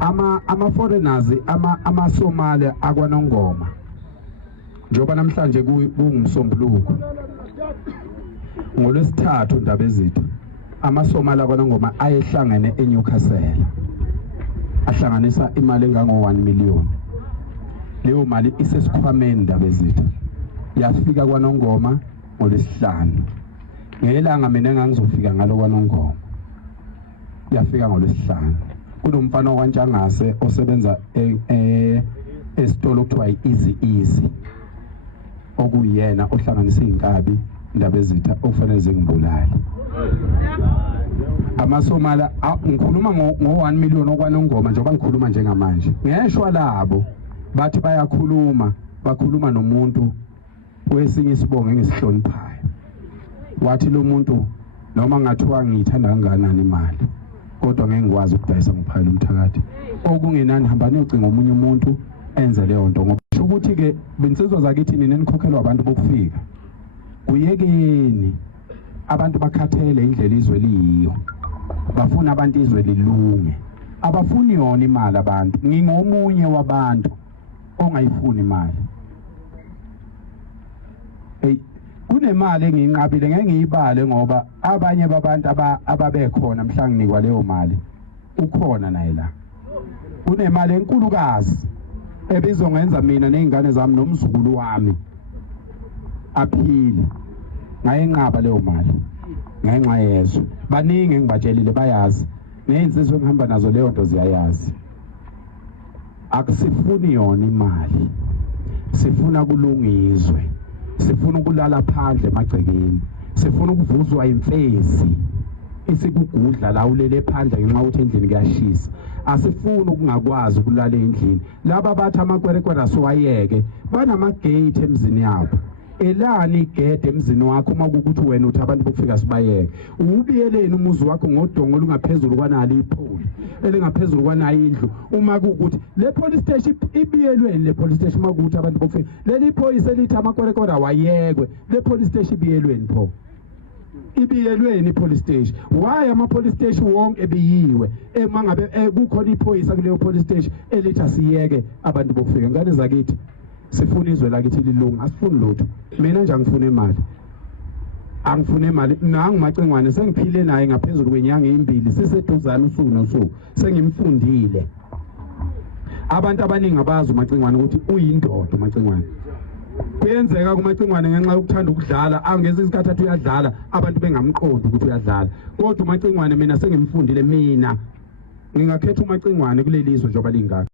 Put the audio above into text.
ama foreigners ama Somalia akwaNongoma njoba namhlanje kungumsombuluko ngolwesithathu indaba ezithu ama Somalia akwaNongoma ayehlangene eNewcastle ahlanganisa imali engango 1 million leyo mali isesikhwameni indaba ezithu yafika kwaNongoma ngolwesihlanu ngelanga mina engangizofika ngalo kwaNongoma yafika ngolwesihlanu kunomfana waNtshangase osebenza esitolo kuthiwa Easy okuyena ohlanganisa inkabi indaba ezitha okufanele zingibulale amaSomala ngikhuluma ngo1 million okwaNongoma njengoba ngikhuluma njengamanje ngeshwa labo bathi bakhuluma nomuntu wesinye isibongo engisihloniphayo wathi lo muntu noma ngathiwa ngiyithanda kangakanani imali kodwa ngeke ngikwazi ukudayisa ngophayela umthakathi okungenani hamba niyocinga omunye umuntu enze leyo nto ngoba ukuthi ke bensizwa zakithi nini nikhokhelwa abantu bokufika kuyekeni abantu bakhathele indlela izwe liyiyo bafuna abantu izwe lilunge abafuni yona imali abantu ngingomunye wabantu ongayifuni imali kunemali enginqabile ngeke ngiyibale ngoba abanye babantu ababekhona mhla nginikwa leyo mali ukhona naye la kunemali enkulukazi ebizongenza mina nezingane zami nomzukulu wami aphile ngayenqaba leyo mali ngenxa yezo baningi engibatshelile bayazi nezinsizwe engihamba nazo leyo nto ziyayazi akusifuni yona imali sifuna kulungizwe sifuna ukulala phandle emagcekeni sifuna ukuvuzwa imfezi isikugudla la ulele phandle ngenxa ukuthi endlini kuyashisa asifuni ukungakwazi ukulala endlini laba bathi amakwerekwera siwayeke banamagate emzini yabo elani igede emzini wakho uma ukuthi wena uthi abantu bokufika sibayeke ubiyeleni umuzi wakho ngodongo olungaphezulu kwanali ipholi elingaphezulu kwanayi indlu uma ukuthi le police station ibiyelweni le police station uma ukuthi abantu bokufika leli iphoyisa elithi amakwerekwera wayekwe le police station ibiyelweni pho ibiyelweni police station why ama police station wonke ebiyiwe emangabe kukhona iphoyisa kuleyo police station elithi asiyeke abantu bokufika ngane zakithi sifuna izwe lakithi lilunga asifuni lutho mina nje angifuna imali angifuna imali nangu macengwane sengiphile naye ngaphezulu kwenyanga ezimbili siseduzana usuku nosuku sengimfundile abantu abaningi abazi umacengwane ukuthi uyindoda umacengwane kuyenzeka kumacengwane ngenxa yokuthanda ukudlala angeze isikhathi athi uyadlala abantu bengamqondi ukuthi uyadlala kodwa umacengwane mina sengimfundile mina ngingakhetha umacengwane kuleli izwe njengoba lingaka